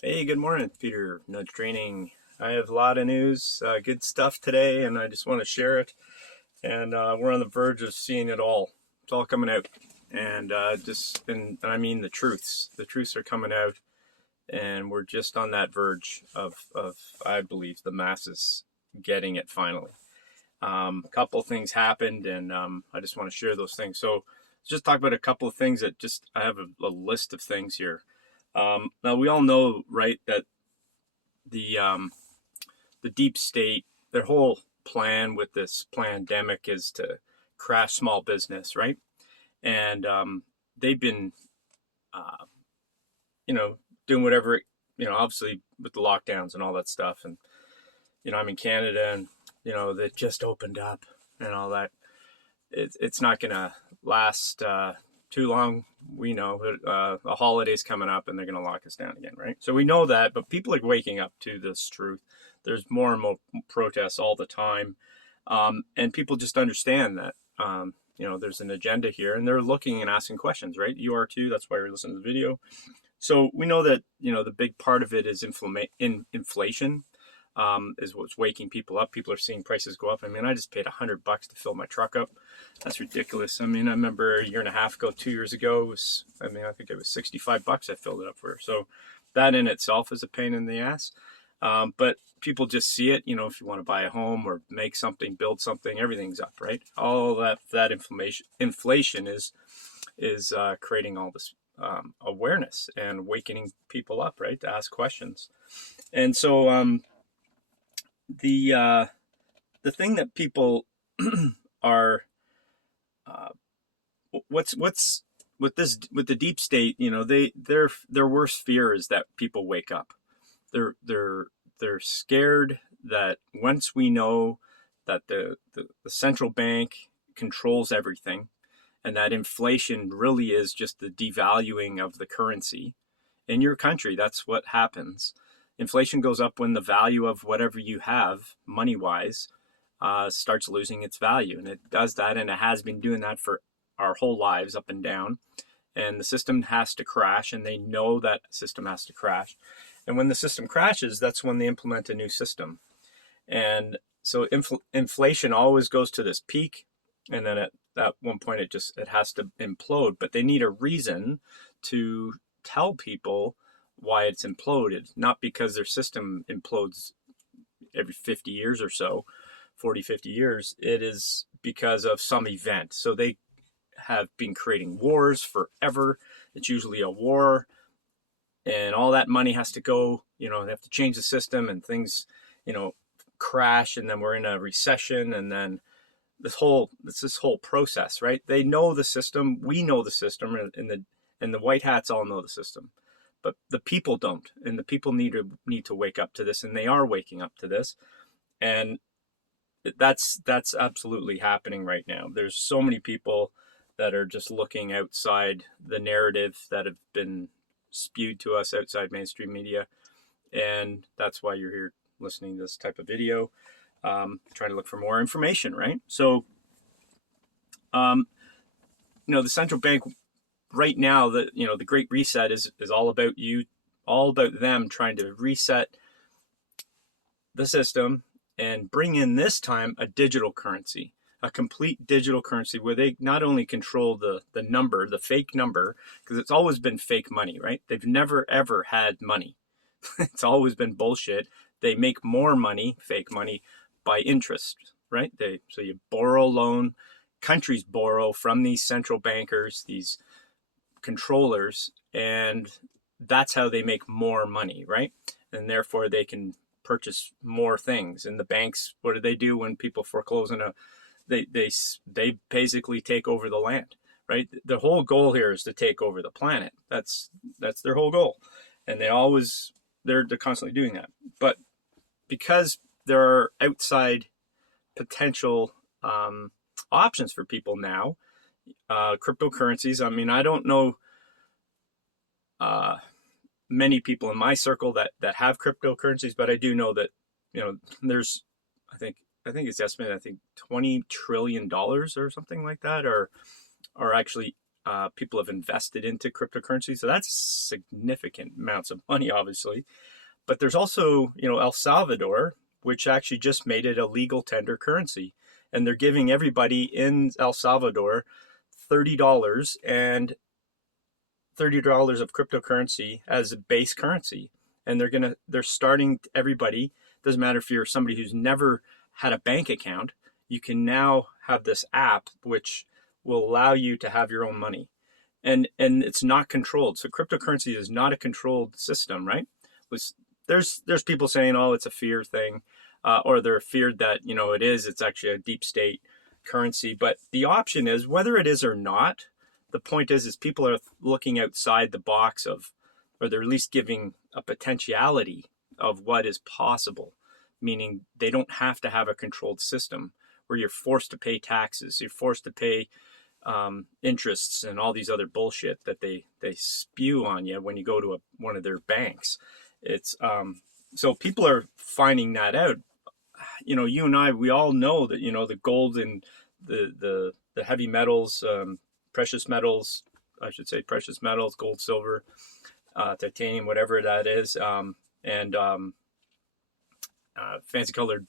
Hey, good morning, Peter. Nudge Training. I have a lot of news, good stuff today, and I just want to share it. And we're on the verge of seeing it all. It's all coming out, and and I mean the truths. The truths are coming out, and we're just on that verge of I believe the masses getting it finally. A couple of things happened, and I just want to share those things. So, just talk about a couple of things that just I have a list of things here. Now we all know, right, that the um, the deep state, their whole plan with this pandemic is to crash small business, right? And they've been, uh, you know, doing whatever, obviously with the lockdowns and all that stuff. And I'm in Canada, and that just opened up and all that. It's not gonna last too long. We know a holiday's coming up, and they're gonna lock us down again, right? So we know that, but people are waking up to this truth. There's more and more protests all the time, and people just understand that. There's an agenda here, and they're looking and asking questions, right? You are too. That's why you're listening to the video. So we know that the big part of it is inflation, is what's waking people up. People are seeing prices go up. I mean, I just paid $100 to fill my truck up. That's ridiculous. I mean, I remember a year and a half ago, 2 years ago, I think it was $65 I filled it up for. So that in itself is a pain in the ass. But people just see it. If you want to buy a home or make something, build something, everything's up, right? All that inflation is creating all this awareness and wakening people up, right, to ask questions. And so the uh, the thing that people are uh, what's with the deep state, their worst fear is that people wake up. They're scared that once we know that the central bank controls everything, and that inflation really is just the devaluing of the currency in your country. That's what happens. Inflation goes up when the value of whatever you have, money wise, starts losing its value. And it does that, and it has been doing that for our whole lives, up and down. And the system has to crash, and they know that system has to crash. And when the system crashes, that's when they implement a new system. And so inflation always goes to this peak, and then at one point it has to implode. But they need a reason to tell people why it's imploded, not because their system implodes every 50 years or so, 40, 50 years. It is because of some event. So they have been creating wars forever. It's usually a war, and all that money has to go. They have to change the system, and things, you know, crash, and then we're in a recession, and then this whole process, right? They know the system. We know the system, and the white hats all know the system, but the people don't, and the people need to wake up to this, and they are waking up to this, and that's absolutely happening right now. There's so many people that are just looking outside the narrative that have been spewed to us outside mainstream media, and that's why you're here listening to this type of video, trying to look for more information, right? So, um, the central bank right now, the Great Reset is all about all about them trying to reset the system and bring in this time a digital currency, a complete digital currency where they not only control the number, the fake number, because it's always been fake money, right? They've never ever had money. It's always been bullshit. They make more money, fake money, by interest, right? So you borrow loan, countries borrow from these central bankers, these controllers, and that's how they make more money, right? And therefore they can purchase more things. And the banks, what do they do when people foreclose in a they basically take over the land, right? The whole goal here is to take over the planet. That's their whole goal, and they're constantly doing that. But because there are outside potential options for people now, cryptocurrencies. I mean, I don't know uh, many people in my circle that have cryptocurrencies, but I do know that there's I think it's estimated, I think $20 trillion or something like that are actually people have invested into cryptocurrency. So that's significant amounts of money, obviously. But there's also, El Salvador, which actually just made it a legal tender currency. And they're giving everybody in El Salvador $30 and $30 of cryptocurrency as a base currency. And they're starting everybody. Doesn't matter if you're somebody who's never had a bank account, you can now have this app which will allow you to have your own money. And it's not controlled. So cryptocurrency is not a controlled system, right? There's people saying, oh, it's a fear thing, or they're feared that, it's actually a deep state currency. But the option is, whether it is or not, the point is people are looking outside the box or they're at least giving a potentiality of what is possible, meaning they don't have to have a controlled system where you're forced to pay taxes, you're forced to pay interests and all these other bullshit that they spew on you when you go to one of their banks. It's so people are finding that out. You and I, we all know that the gold and the heavy metals, precious metals, I should say precious metals, gold, silver, titanium, whatever that is, and fancy colored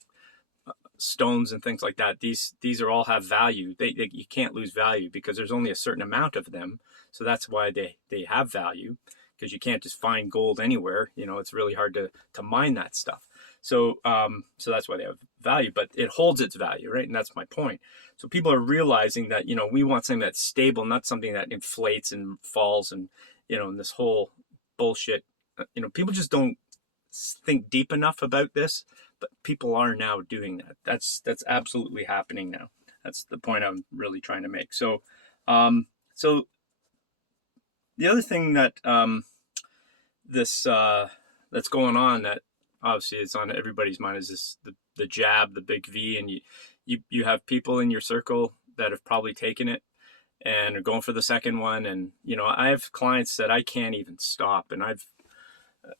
stones and things like that. These are all have value. You can't lose value because there's only a certain amount of them. So that's why they have value, because you can't just find gold anywhere. It's really hard to mine that stuff. So that's why they have value, but it holds its value, right? And that's my point. So people are realizing that, we want something that's stable, not something that inflates and falls and, and this whole bullshit. People just don't think deep enough about this, but people are now doing that. That's absolutely happening now. That's the point I'm really trying to make. So, so the other thing that that's going on that obviously it's on everybody's mind is this the jab, the big V, and you have people in your circle that have probably taken it and are going for the second one. And I have clients that I can't even stop, and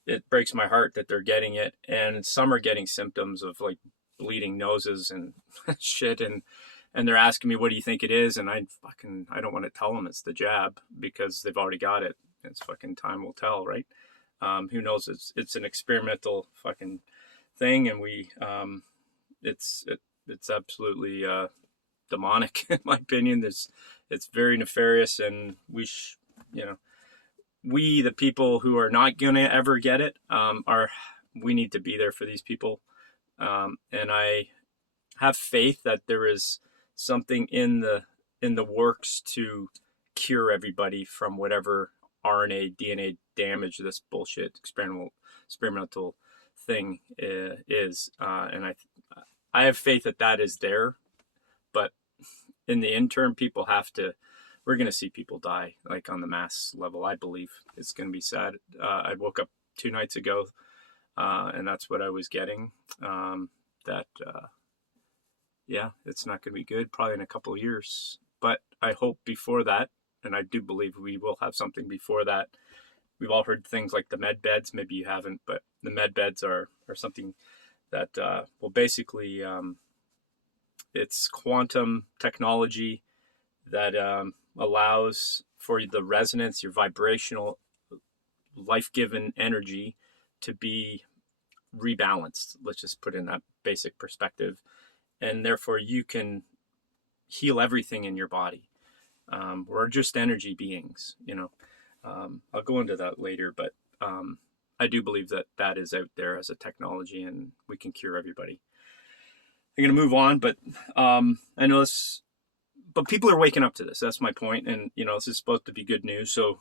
it breaks my heart that they're getting it, and some are getting symptoms of like bleeding noses and shit, and they're asking me, what do you think it is? And I don't want to tell them it's the jab because they've already got it. It's fucking time will tell, right? Who knows? It's an experimental fucking thing, and it's absolutely demonic in my opinion. It's very nefarious, and we, the people who are not gonna ever get it, we need to be there for these people, and I have faith that there is something in the works to cure everybody from whatever RNA, DNA damage this bullshit experimental thing is, and I have faith that is there, but in the interim, we're going to see people die, like on the mass level. I believe it's going to be sad. I woke up 2 nights ago, and that's what I was getting. It's not going to be good, probably in a couple of years. But I hope before that, and I do believe we will have something before that. We've all heard things like the med beds. Maybe you haven't, but the med beds are something that will basically, it's quantum technology that allows for the resonance, your vibrational, life-given energy to be rebalanced. Let's just put in that basic perspective. And therefore you can heal everything in your body. We're just energy beings, I'll go into that later, but I do believe that is out there as a technology, and we can cure everybody. I'm going to move on, but I know this, but people are waking up to this. That's my point. And, this is supposed to be good news. So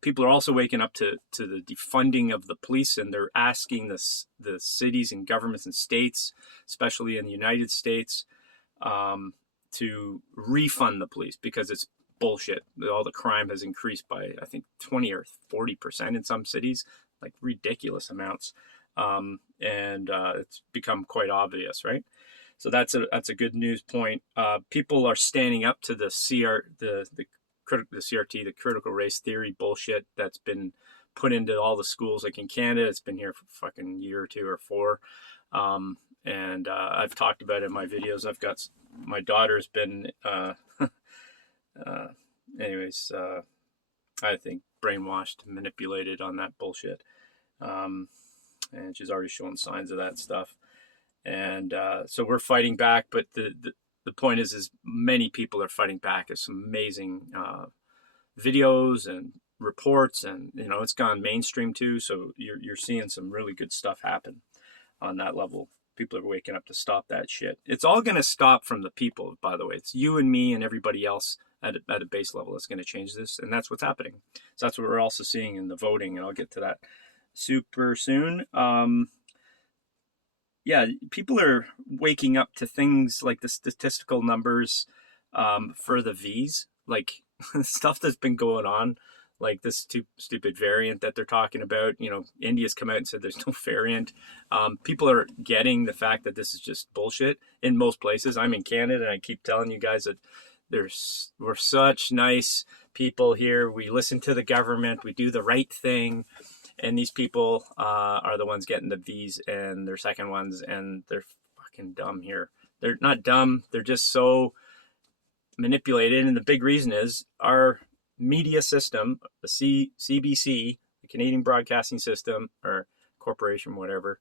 people are also waking up to the defunding of the police, and they're asking the cities and governments and states, especially in the United States, to refund the police because it's bullshit. All the crime has increased by, I think, 20 or 40% in some cities, like ridiculous amounts. And it's become quite obvious, right? So that's a good news point. People are standing up to the CRT, the critical race theory bullshit that's been put into all the schools. Like in Canada, it's been here for fucking year or 2 or 4. And I've talked about it in my videos. My daughter's been anyways, I think brainwashed, manipulated on that bullshit. And she's already shown signs of that stuff. And so we're fighting back, but the point is many people are fighting back. There's some amazing videos and reports, and it's gone mainstream too. So you're seeing some really good stuff happen on that level. People are waking up to stop that shit. It's all going to stop from the people, by the way. It's you and me and everybody else at a base level that's going to change this, and that's what's happening. So that's what we're also seeing in the voting, and I'll get to that super soon. Yeah, people are waking up to things like the statistical numbers for the V's, like stuff that's been going on, like this stupid variant that they're talking about. India's come out and said there's no variant. People are getting the fact that this is just bullshit in most places. I'm in Canada, and I keep telling you guys that we're such nice people here. We listen to the government. We do the right thing. And these people are the ones getting the V's and their second ones, and they're fucking dumb here. They're not dumb. They're just so manipulated. And the big reason is our media system, the CBC, the Canadian Broadcasting System, or corporation, whatever,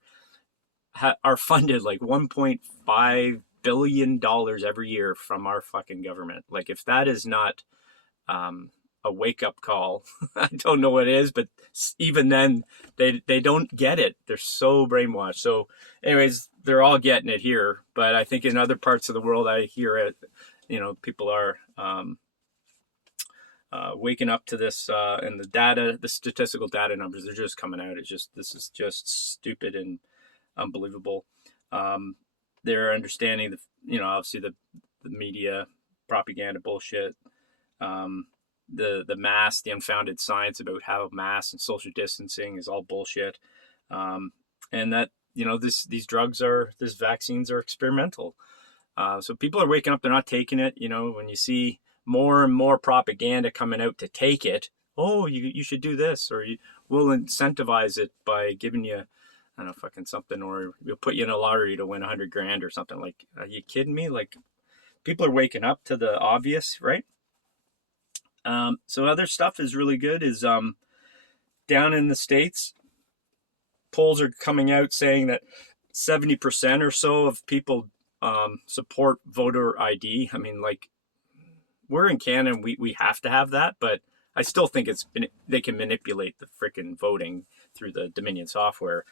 are funded like $1.5 billion every year from our fucking government. Like, if that is not a wake-up call, I don't know what it is, but even then they don't get it. They're so brainwashed. So anyways, they're all getting it here, but I think in other parts of the world I hear it, people are waking up to this, and the statistical data numbers, they're just coming out. This is just stupid and unbelievable. They're understanding obviously the media propaganda bullshit, the mask, the unfounded science about how masks and social distancing is all bullshit, and that these vaccines are experimental. So people are waking up; they're not taking it. When you see more and more propaganda coming out to take it, you should do this, or we'll incentivize it by giving you, I don't know, fucking something, or we'll put you in a lottery to win $100,000 or something. Like, are you kidding me? Like, people are waking up to the obvious, right? So other stuff is really good is down in the States, polls are coming out saying that 70% or so of people support voter ID. I mean, like, we're in Canada and we have to have that, but I still think they can manipulate the freaking voting through the Dominion software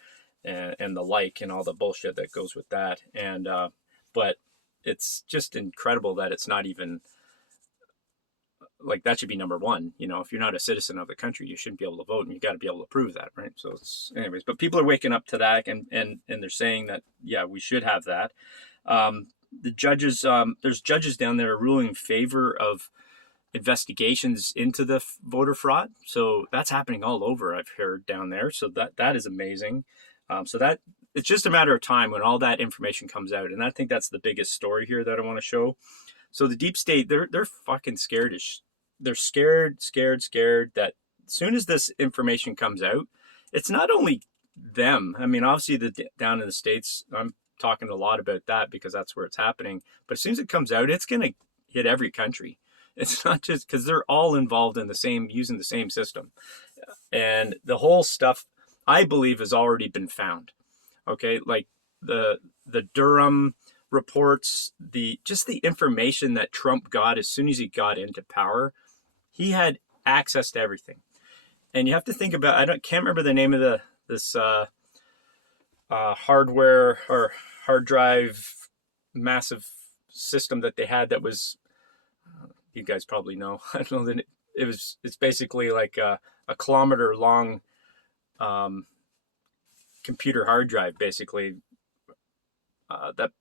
and the like, and all the bullshit that goes with that. And but it's just incredible that it's not even like, that should be number one. If you're not a citizen of the country, you shouldn't be able to vote, and you got to be able to prove that, right? So anyways, but people are waking up to that, and they're saying that, yeah, we should have that. The judges, there's judges down there ruling in favor of investigations into the voter fraud. So that's happening all over, I've heard, down there. So that is amazing. So that it's just a matter of time when all that information comes out, and I think that's the biggest story here that I want to show. So the deep state, they're fucking scared. They're scared that as soon as this information comes out, it's not only them. I mean, obviously down in the States, I'm talking a lot about that because that's where it's happening. But as soon as it comes out, it's going to hit every country. It's not just because they're all involved in using the same system. And the whole stuff, I believe, has already been found. Okay, like the Durham reports, just the information that Trump got as soon as he got into power, he had access to everything. And you have to think about, can't remember the name of this hardware or hard drive massive system that they had that was, you guys probably know, I don't know, it's basically like a kilometer long computer hard drive, basically, that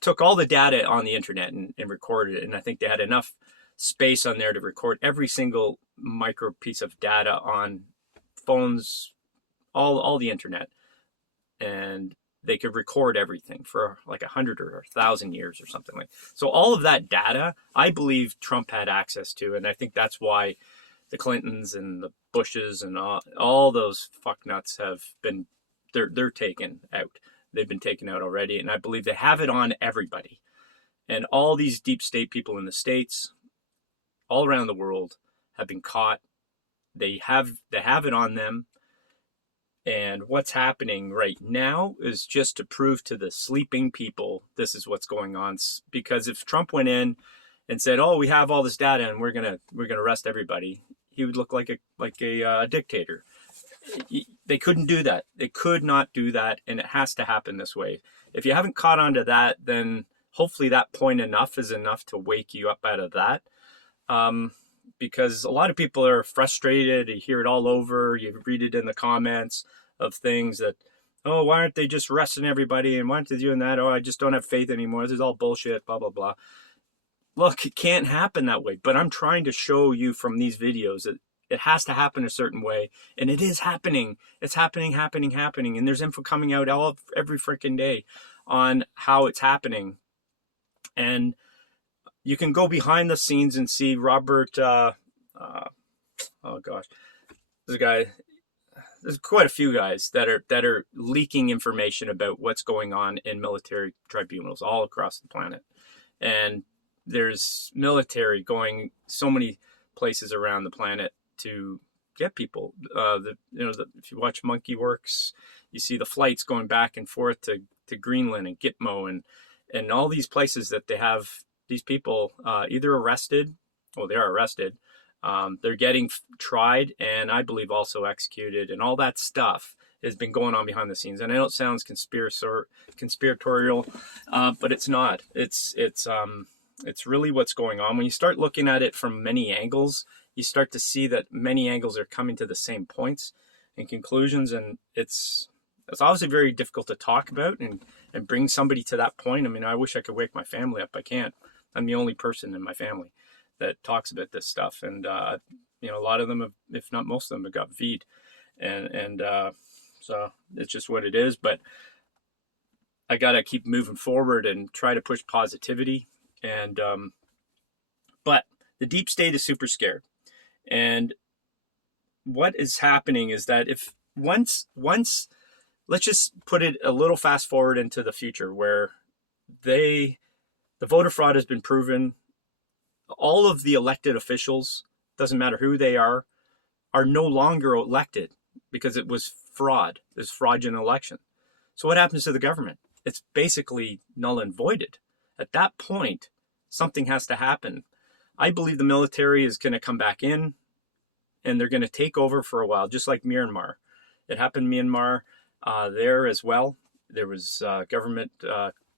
took all the data on the internet and recorded it. And I think they had enough space on there to record every single micro piece of data on phones, all the internet. And they could record everything for like 100 or 1,000 years or something like. So all of that data, I believe Trump had access to, and I think that's why the Clintons and the Bushes and all those fucknuts have been, they're taken out. They've been taken out already, and I believe they have it on everybody. And all these deep state people in the States, all around the world, have been caught. They have it on them. And what's happening right now is just to prove to the sleeping people this is what's going on. Because if Trump went in and said, "Oh, we have all this data and we're gonna arrest everybody," he would look like a dictator. They couldn't do that. They could not do that, and it has to happen this way. If you haven't caught on to that, then hopefully that point enough is enough to wake you up out of that. Because a lot of people are frustrated. You hear it all over. You read it in the comments of things that, "Oh, why aren't they just arresting everybody? And why aren't they doing that? Oh, I just don't have faith anymore. This is all bullshit, blah, blah, blah." Look, it can't happen that way. But I'm trying to show you from these videos that it has to happen a certain way. And it is happening. It's happening. And there's info coming out every freaking day on how it's happening. And you can go behind the scenes and see Robert, oh gosh, there's quite a few guys that are leaking information about what's going on in military tribunals all across the planet. And there's military going so many places around the planet to get people. If you watch Monkey Works, you see the flights going back and forth to Greenland and Gitmo and all these places that they have these people either arrested, well, they are arrested, they're getting tried, and I believe also executed, and all that stuff has been going on behind the scenes. And I know it sounds conspiratorial, but it's not. It's really what's going on. When you start looking at it from many angles, you start to see that many angles are coming to the same points and conclusions, and it's obviously very difficult to talk about and bring somebody to that point. I mean, I wish I could wake my family up. I can't. I'm the only person in my family that talks about this stuff. And, a lot of them have, if not most of them, have got V'd. And so it's just what it is. But I got to keep moving forward and try to push positivity. And, but the deep state is super scared. And what is happening is that if once, let's just put it a little fast forward into the future where the voter fraud has been proven. All of the elected officials, doesn't matter who they are no longer elected because it was fraud. It was fraudulent election. So what happens to the government? It's basically null and voided. At that point, something has to happen. I believe the military is going to come back in and they're going to take over for a while, just like Myanmar. It happened in Myanmar there as well. There was government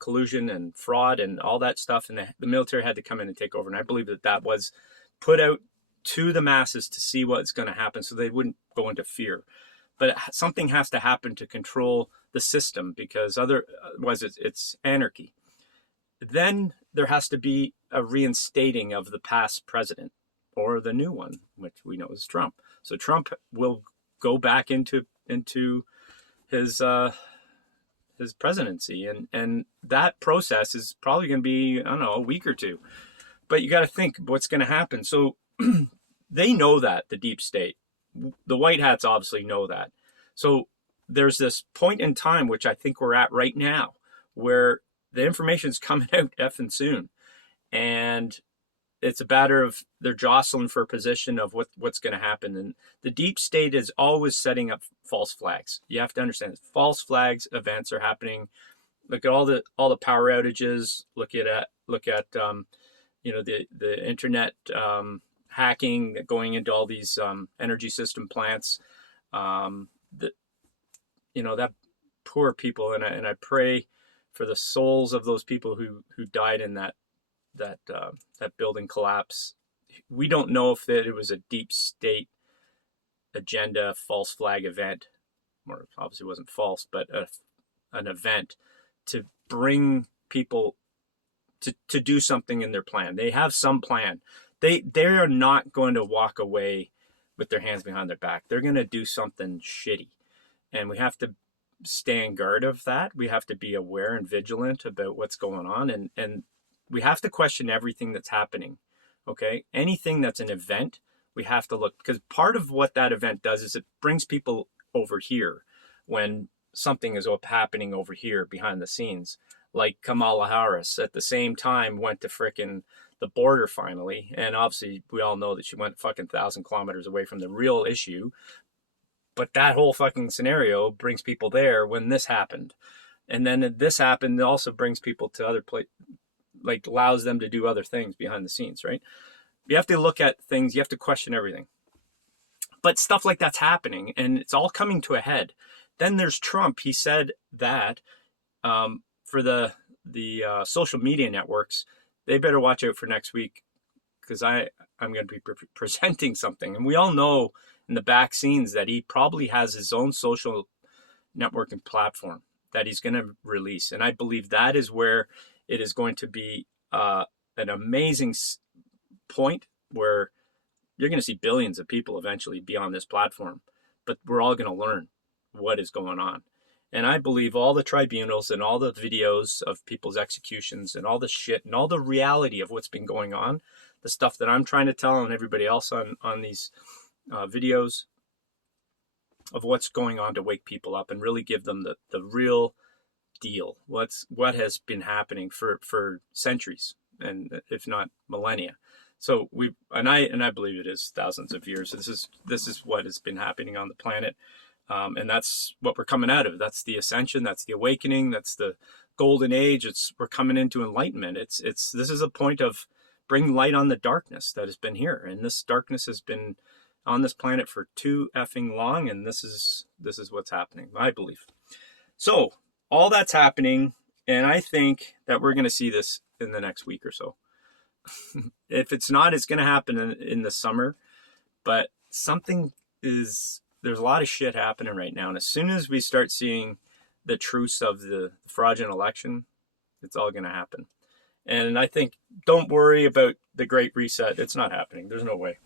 collusion and fraud and all that stuff, and the military had to come in and take over. And I believe that was put out to the masses to see what's going to happen so they wouldn't go into fear. But something has to happen to control the system, because otherwise it's anarchy. Then there has to be a reinstating of the past president or the new one, which we know is Trump. So Trump will go back into his presidency, and that process is probably going to be, I don't know, a week or two. But you got to think what's going to happen. So they know that, the deep state, the white hats obviously know that. So there's this point in time, which I think we're at right now, where the information's coming out effing soon, and it's a matter of they're jostling for a position of what's going to happen. And the deep state is always setting up false flags. You have to understand, false flags events are happening. Look at all the power outages. Look at the internet hacking going into all these energy system plants. That poor people, and I pray for the souls of those people who died in that building collapse. We don't know if it was a deep state agenda false flag event, or obviously it wasn't false, but an event to bring people to do something in their plan. They have some plan. They are not going to walk away with their hands behind their back. They're going to do something shitty, and we have to stay on guard of that. We have to be aware and vigilant about what's going on, and we have to question everything that's happening. Okay, anything that's an event, we have to look, because part of what that event does is it brings people over here when something is happening over here behind the scenes. like Kamala Harris at the same time went to frickin' the border finally. And obviously, we all know that she went fucking 1,000 kilometers away from the real issue. But that whole fucking scenario brings people there when this happened. And then this happened, it also brings people to other places, like allows them to do other things behind the scenes, right? You have to look at things, you have to question everything. But stuff like that's happening, and it's all coming to a head. Then there's Trump. He said that for the social media networks, they better watch out for next week because I'm going to be presenting something. And we all know in the back scenes that he probably has his own social networking platform that he's going to release. And I believe that is where it is going to be an amazing point where you're going to see billions of people eventually be on this platform, but we're all going to learn what is going on. And I believe all the tribunals and all the videos of people's executions and all the shit and all the reality of what's been going on, the stuff that I'm trying to tell and everybody else on these videos of what's going on to wake people up and really give them the real deal. What has been happening for centuries and if not millennia. So I believe it is thousands of years. This is what has been happening on the planet. And that's what we're coming out of. That's the ascension. That's the awakening. That's the golden age. We're coming into enlightenment. This is a point of bringing light on the darkness that has been here. And this darkness has been on this planet for too effing long. And this is what's happening, I believe. So all that's happening. And I think that we're going to see this in the next week or so. If it's not, it's going to happen in the summer. But there's a lot of shit happening right now. And as soon as we start seeing the truths of the fraudulent election, it's all going to happen. And I think, don't worry about the Great Reset. It's not happening. There's no way.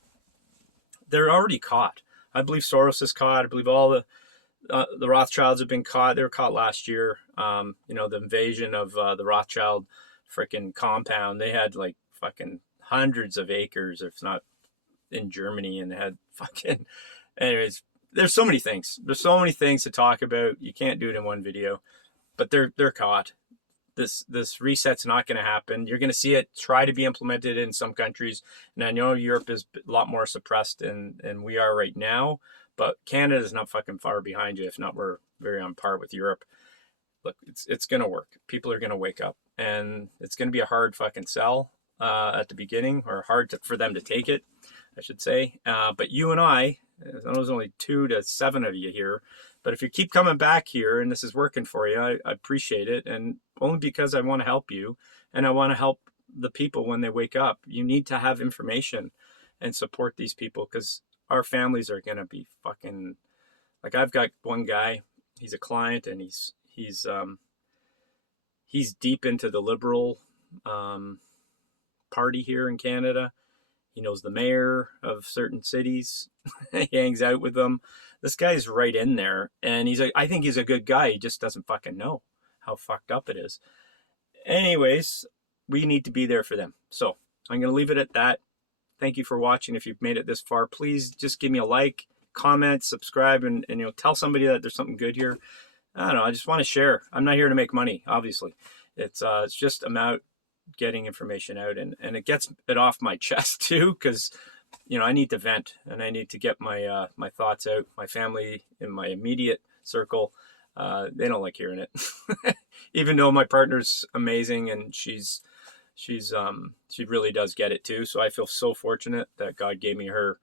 They're already caught. I believe Soros is caught. I believe all the Rothschilds have been caught. They were caught last year. The invasion of the Rothschild freaking compound. They had like fucking hundreds of acres, if not in Germany, and they had fucking... Anyways, there's so many things. There's so many things to talk about. You can't do it in one video, but they're caught. This reset's not going to happen. You're going to see it try to be implemented in some countries, and I know Europe is a lot more suppressed than we are right now, but Canada's not fucking far behind you. If not, we're very on par with Europe. Look, it's going to work. People are going to wake up, and it's going to be a hard fucking sell at the beginning, or hard for them to take it, I should say. But you and I know there's only 2 to 7 of you here, but if you keep coming back here and this is working for you, I appreciate it. And only because I want to help you and I want to help the people when they wake up. You need to have information and support these people because our families are going to be fucking, like, I've got one guy, he's a client, and he's deep into the Liberal party here in Canada. He knows the mayor of certain cities. He hangs out with them. This guy's right in there, and I think he's a good guy. He just doesn't fucking know how fucked up it is. Anyways, we need to be there for them. So I'm going to leave it at that. Thank you for watching. If you've made it this far, please just give me a like, comment, subscribe, and tell somebody that there's something good here. I don't know. I just want to share. I'm not here to make money, obviously. It's just about getting information out, and it gets it off my chest too, because I need to vent and I need to get my my thoughts out. My family in my immediate circle, they don't like hearing it. Even though my partner's amazing and she really does get it too. So I feel so fortunate that God gave me her,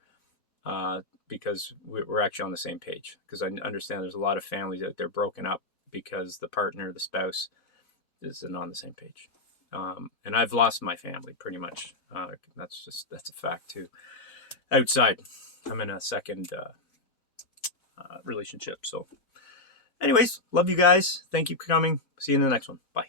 because we're actually on the same page, because I understand there's a lot of families out there broken up because the partner, the spouse, isn't on the same page. And I've lost my family pretty much. That's a fact too. Outside, I'm in a second relationship. So anyways, love you guys. Thank you for coming. See you in the next one. Bye.